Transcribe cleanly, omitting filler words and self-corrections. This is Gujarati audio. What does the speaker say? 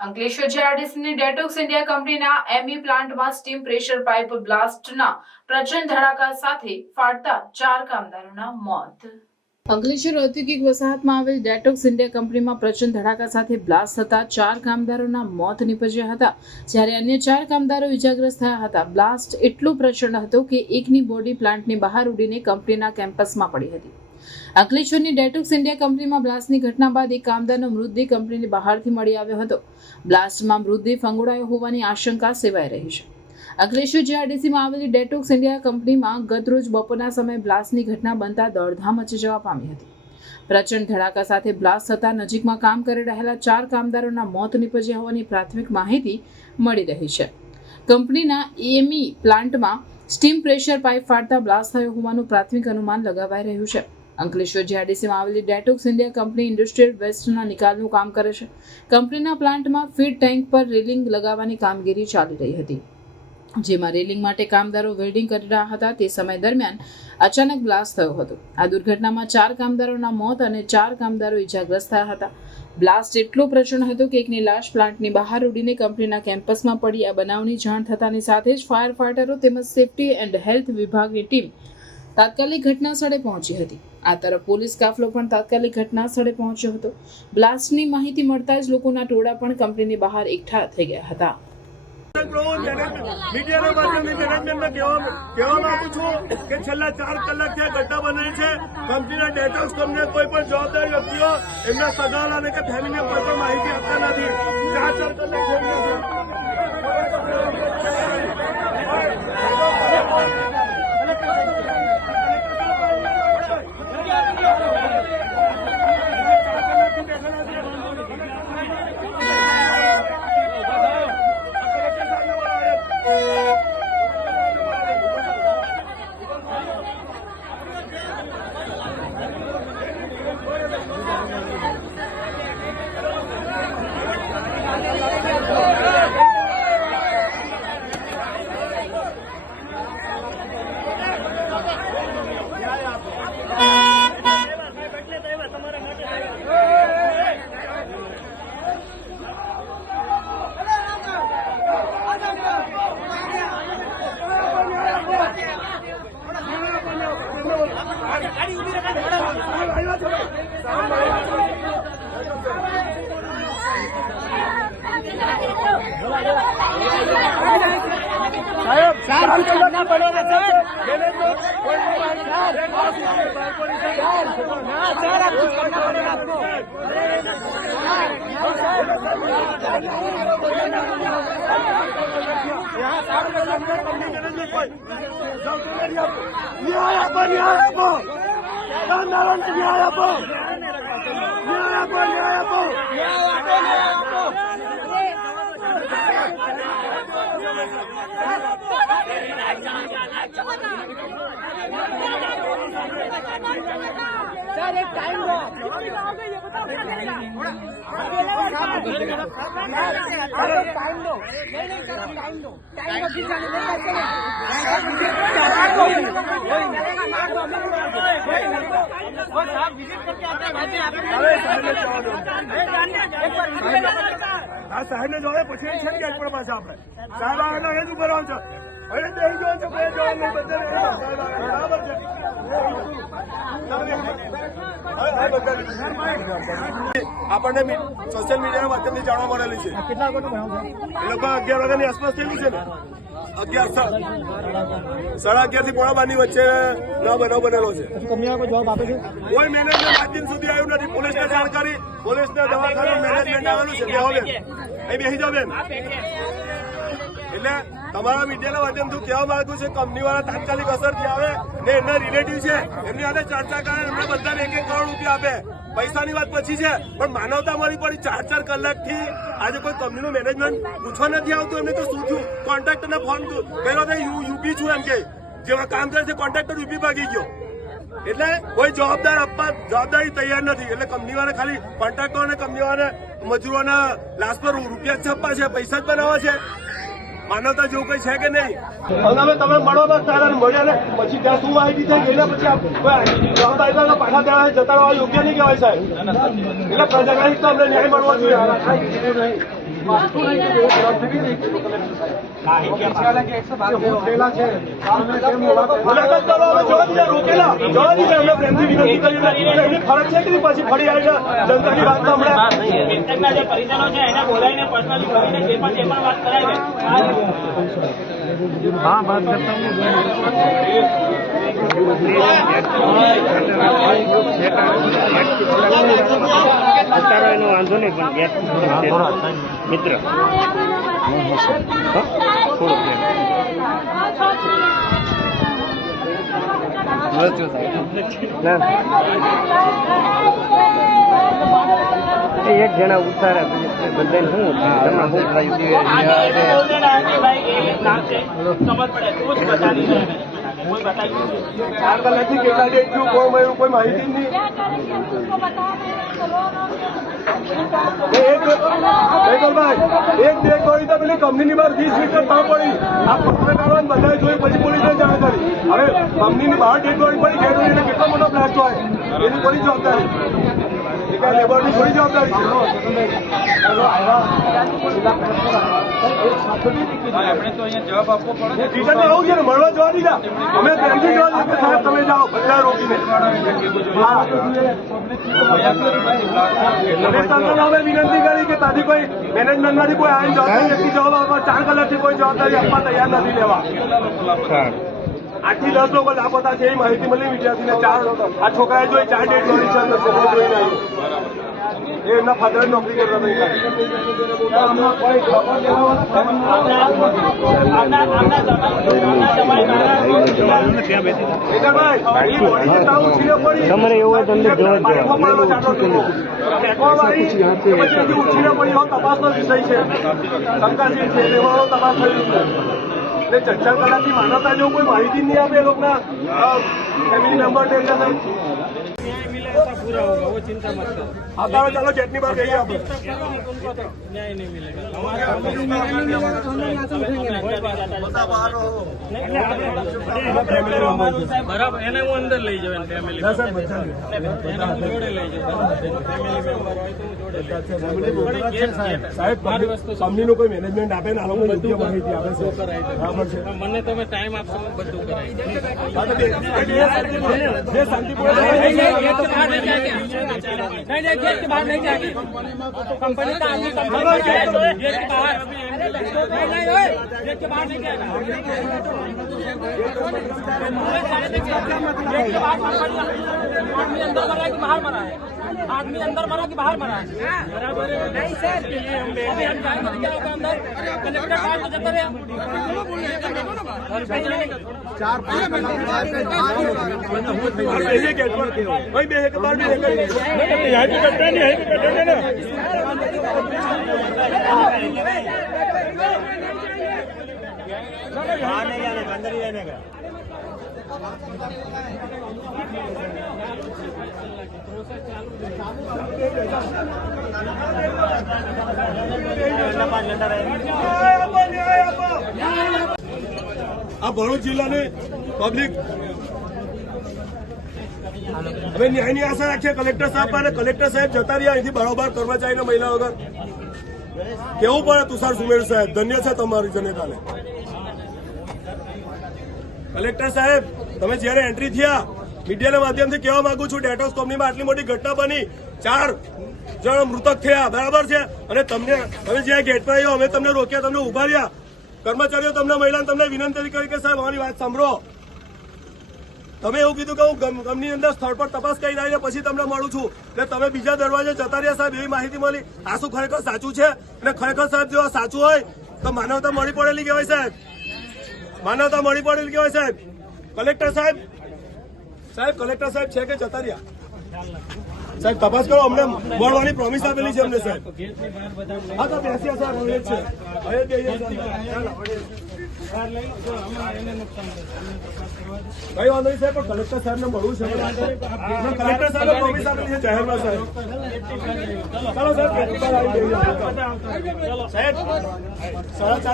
અંકલેશ્વર જીઆઈડીસીની ડેટોક્સ ઇન્ડિયા કંપનીના એમઈ પ્લાન્ટમાં સ્ટીમ પ્રેશર પાઇપ બ્લાસ્ટના પ્રચંડ ધડાકા સાથે ફાટતા 4 કામદારોના મોત. અંકલેશ્વર ઔદ્યોગિક વસાહતમાં આવેલ ડેટોક્સ ઇન્ડિયા કંપનીમાં પ્રચંડ ધડાકા સાથે બ્લાસ્ટ થતા 4 કામદારોના મોત નીપજ્યા હતા, જ્યારે અન્ય 4 કામદારો ઇજાગ્રસ્ત થયા હતા. બ્લાસ્ટ એટલો પ્રચંડ હતો કે એકની બોડી પ્લાન્ટની બહાર ઉડીને કંપનીના કેમ્પસમાં પડી હતી. અંકલેશ્વરની ડેટોક્સ ઇન્ડિયા કંપનીમાં બ્લાસ્ટની ઘટના બાદ એક કામદારનો મૃતદેહ કંપનીની બહારથી મળી આવ્યો હતો. બ્લાસ્ટમાં મૃતદેહ ફંગોળાયો હોવાની આશંકા સેવાઈ રહી છે. અંકલેશ્વર જીઆઈડીસીમાં આવેલી ડેટોક્સ ઇન્ડિયા કંપનીમાં ગતરોજ બપોરના સમયે બ્લાસ્ટની ઘટના બનતા દોડધામ મચી જવા પામી હતી. પ્રચંડ ધડાકા સાથે બ્લાસ્ટ થતા નજીકમાં કામ કરી રહેલા 4 કામદારોના મોત નીપજ્યા હોવાની પ્રાથમિક માહિતી મળી રહી છે. કંપનીના એમઈ પ્લાન્ટમાં સ્ટીમ પ્રેશર પાઇપ ફાટતા બ્લાસ્ટ થયો હોવાનું પ્રાથમિક અનુમાન લગાવાઈ રહ્યું છે. અંકલેશ્વર જીઆઈડીસીમાં આવેલી ડેટોક્સ ઇન્ડિયા કંપની ઇન્ડસ્ટ્રીયલ વેસ્ટના નિકાલનું કામ કરે છે. કંપનીના પ્લાન્ટમાં ફીડ ટેન્ક પર રેલિંગ લગાવવાની કામગીરી ચાલી રહી હતી, જેમાં રેલિંગ માટે કામદારો વેલ્ડિંગ કરી રહ્યા હતા. તે સમય દરમિયાન અચાનક બ્લાસ્ટ થયો હતો. આ દુર્ઘટનામાં 4 કામદારોના મોત અને 4 કામદારો ઇજાગ્રસ્ત થયા હતા. બ્લાસ્ટ એટલો પ્રચંડ હતો કે એકની લાશ પ્લાન્ટની બહાર ઉડીને કંપનીના કેમ્પસમાં પડી. આ બનાવની જાણ થતાની સાથે જ ફાયર ફાઇટરો તેમજ સેફટી એન્ડ હેલ્થ વિભાગની ટીમ તાત્કાલિક ઘટના સ્થળે પહોંચી હતી. આ તરફ પોલીસ કાફલો પણ તાત્કાલિક ઘટના સ્થળે પહોંચ્યો હતો. બ્લાસ્ટની માહિતી મળતા જ લોકોના ટોળા પણ કંપનીની બહાર એકઠા થઈ ગયા હતા. મીડિયાના માધ્યમથી મેનેજમેન્ટને કહેવા માંગુ છું કે છેલ્લા 4 કલાકથી આ ઘટના બની છે. કંપનીના ડેટોક્સ કંપનીના કોઈ પણ જવાબદાર વ્યક્તિઓ એમના સગાવાલાને કે ફેમિલીને કોઈ પણ માહિતી આપતા નથી. 4 કલાક થઈ ગયા સાહેબ ને જોડે પછી છે કે એકવાર પાછા આપણે સાહેબ આગળ એ જ ઉભો રહો છો. હવે બે જો છો બે જો નહીં બધે બરાબર છે. આપણને સોશિયલ મીડિયાના માધ્યમથી જાણવા મળેલી છે. કેટલા વાગે એ લોકો 11 વાગ્યાની આસપાસ થયેલું છે ને. 11:30 થી 11:15 ની વચ્ચે બનાવ બનેલો છે. કંપનીમાં કોઈ જવાબ આપે છે? કોઈ મેનેજમેન્ટ આજ દિન સુધી આવ્યું નથી. પોલીસને જાણ કરી, પોલીસને દવાખાનું મેનેજમેન્ટ આવેલું છે. બેહો બેન, અહીં બેસી જાઓ બેન. એટલે તમારા મીડિયાના માધ્યમથી કહેવા માંગુ છે, કંપનીવાળા તાત્કાલિક અસરથી આવે ને એમના રિલેટિવ છે એમની સાથે ચર્ચા કરે, એમને બધાને 1-1 કરોડ રૂપિયા આપે. પૈસાની વાત પછી છે, પણ માનવતા મળી પડી. 4 કલાકથી આજે કોઈ કંપનીનું મેનેજમેન્ટ પૂછવા નથી આવતું. એમને તો શું થયું? કોન્ટ્રાક્ટરને ફોન કર્યો તો યુપી છું એમ કે જેમાં કામ કરે છે કોન્ટ્રાક્ટર યુપી ભાગી ગયો. એટલે કોઈ જવાબદારી તૈયાર નથી. એટલે કંપનીવાળા ખાલી કોન્ટ્રાક્ટરો અને કંપનીવાળાને મજૂરોના લાશ પર રૂપિયા છાપવા છે, પૈસા જ બનાવવા છે. માનવતા જેવું કઈ છે કે નહીં? હવે તમે મળવા સારા મળ્યા ને પછી ત્યાં શું માહિતી થઈ એના પછી જવાબદારી પાછા ત્યાં જતા રહેવા યોગ્ય નહીં કહેવાય સાહેબ. એટલે પ્રજાના હિત અમને ન્યાય મળવો જોઈએ. મુલાકાત કરવા જવા દીધા, રોકેલા જવા દીધા. એમને પ્રેમથી વિનંતી કરી એમની ફરજ છે કે પછી ફરી આવીને જનતાની વાત સાંભળે. જે પરિજનો છે એને બોલાવીને પર્સનલી બોલીને જે પણ વાત કરાવે. हाँ बात करता हूँ वांधो नहीं पण गैस मित्र एक जना उतारा बदल हूँ ચાર કલાકથી કેટલા ડેટ થયું કોઈ મળ્યું કોઈ માહિતી જ નહીં. એક ડેટ હોય તો પેલી કંપનીની બહાર 20 મીટર ભાવ પડી. આ પત્રકારો બધા જોઈ પછી પોલીસને જાણ કરી. હવે કંપનીની બહાર ડેટ હોય પડી ગેટ હોય કેટલો મોટો બ્લાસ્ટ હોય એની કોઈ જવાબદારી લેબરની થોડી જવાબદારી છે. આપણે તો અહીંયા જવાબ આપવો પડે. રિટર્ન આવું છે ને મળવા જવા દીધા. અમે પ્રેમથી જવા દીધા કે સાહેબ તમે જાઓ બધા રોકીને. અમે વિનંતી કરી કે ત્યાંથી કોઈ મેનેજમેન્ટમાંથી કોઈ આવીને જવાબદારી વ્યક્તિ જવાબ આપવા 4 કલાકથી કોઈ જવાબદારી આપવા તૈયાર નથી લેવા. 8 થી 10 લોકો લાપતા છે એ માહિતી મળી વિદ્યાર્થીને. આ છોકરાએ જોઈ 4 ડેટ મળી છે અંદર છોકરો જોઈને આવ્યો. એ એમના ફાધર નોકરી કરતા તમારે એવું હોય તો અંદર જવા ઉછીને પડી તપાસનો વિષય છે, શંકાશીલ છે એમાં તપાસ થયું છે. એટલે 4 કલાકથી માનવતા જેવું કોઈ માહિતી નહીં આપે એ લોકોના ફેમિલી મેમ્બર ને. पूरा होगा वो चिंता मत करो. आता चलो चटनी बार गई आप न्याय नहीं मिलेगा. बराबर એને હું અંદર લઈ જાવ ફેમિલી જોડે લઈ જાવ. સાહેબ કંપનીનું કોઈ મેનેજમેન્ટ આપે ને આ લોકો યોગ્ય માહિતી આપે છે. બરાબર છે. મને તમે ટાઈમ આપશો બધું કરાય. જે શાંતિપૂર્ણ नहीं नहीं गेट के बाहर नहीं जाएगी कंपनी का आदमी गेट के बाहर नहीं गेट के बाहर नहीं जाएगा. आदमी अंदर मरा है कि बाहर मरा है? आदमी अंदर मरा कि बाहर मरा है? बराबर नहीं सर. अभी हम जाएंगे क्या होगा अंदर? कलेक्टर साहब को जता रहे भाई बेहे के बाद भी यहाँ पे करते हैं यहीं पे करते ना. बाहर नहीं जाने का, अंदर ही रहने का. આ ભરૂચ જિલ્લાની પબ્લિક હવે ન્યાયની આશા રાખીએ કલેક્ટર સાહેબ અને કલેક્ટર સાહેબ જતા રહ્યા અહીંથી બરોબર કર્મચારીને મહિલા વગર. કેવું પડે તુષાર સુમેર સાહેબ, ધન્ય છે તમારી જનતાને. કલેક્ટર સાહેબ તમે જયારે એન્ટ્રી થયા મીડિયાના માધ્યમથી કહેવા માંગુ છું ડેટોક્સ કંપનીમાં આટલી મોટી ઘટના બની, 4 જણ મૃતક થયા, બરાબર છે. અને તમે જ્યાં ગેટ પર આવ્યો અમે તમને રોક્યા, તમને ઉભા રહ્યા. કર્મચારીઓ તમને મહિલાને તમને વિનંતી કરી કે સાહેબ અમારી વાત સાંભળો. તમે એવું કીધું કે હું કંપની અંદર સ્થળ પર તપાસ કરીને આવીને પછી તમને મળું છું. એટલે તમે બીજા દરવાજે જતા રહ્યા સાહેબ, એવી માહિતી મળી. આ શું ખરેખર સાચું છે? અને ખરેખર સાહેબ જો સાચું હોય તો માનવતા મળી પડેલી કહેવાય સાહેબ. માનવતા મળી પડેલી કહેવાય સાહેબ. કલેક્ટર સાહેબ કલેક્ટર સાહેબ છે કે જતા રહ્યા? સાહેબ તપાસ કરો, અમને મળવાની પ્રોમિસ આપેલી છે અમને સાહેબ. હા તો બેસ્યા સાહેબ હવે છે. હવે કઈ વાંધો નહીં સાહેબ, પણ કલેક્ટર સાહેબ ને મળવું છે. કલેક્ટર સાહેબ પ્રોમિસ આપેલી છે જાહેરમાં સાહેબ. ચાલો સાહેબ સાહેબ 4:30